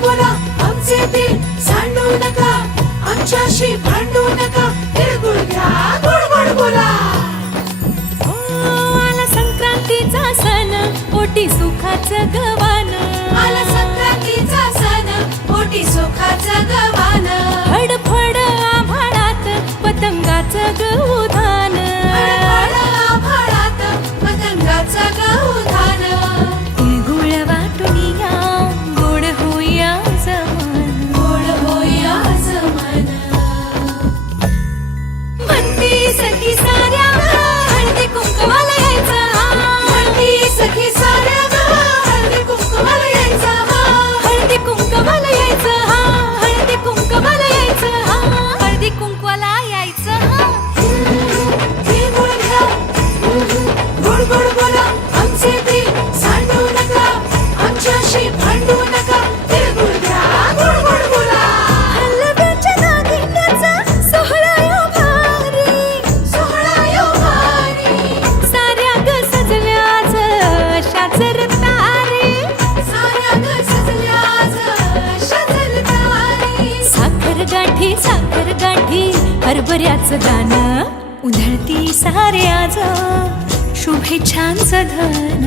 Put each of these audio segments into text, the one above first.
बोला आमचे दिल सांडू नका, आमच्याशी भांडू नका, तिळगुळ घ्या गोड गोड बोला. आला संक्रांतीचा सण, पोटी सुखाचं गवान. आला संक्रांतीचा सण, पोटी सुखाचं गवान. फडफड आभाळात पतंगाचं गहुधान. फडफड आभाळात पतंगाचं गहुधान. तिळगुळ वाटून या, गोड होऊया जमान. गोड होया जमान. म्हणती सखी साऱ्या हळदी कुंकवाला यायचं. म्हणती सखी साऱ्या ग, हळदी कुंकवाला यायचं. हळदी कुंकवाला यायचं. हळदी कुंकवाला यायचं. हळदी कुंकवाला यायचं. तिळगुळ घ्या गोड गोड बोला आमचे दिल सांडू नका, आमच्याशी भांडू नका, तिळगुळ घ्या गोड गोड बोला. हलव्याच्या नागिण्याचा सोहळा यो भारी. सोहळा यो भारी. साऱ्या ग सजल्या आज अशाच रतारी. साऱ्या ग सजल्या आज अशाच तारी. साखर गाठी हरभऱ्याचं दाणं. उधळती सारे आज शुभेच्छांचं धन.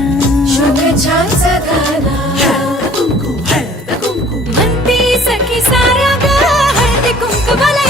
शुभेच्छांचं धन. हळद कुंकू हळद कुंकू. म्हणती सखी साऱ्या ग हळदी कुंकवाला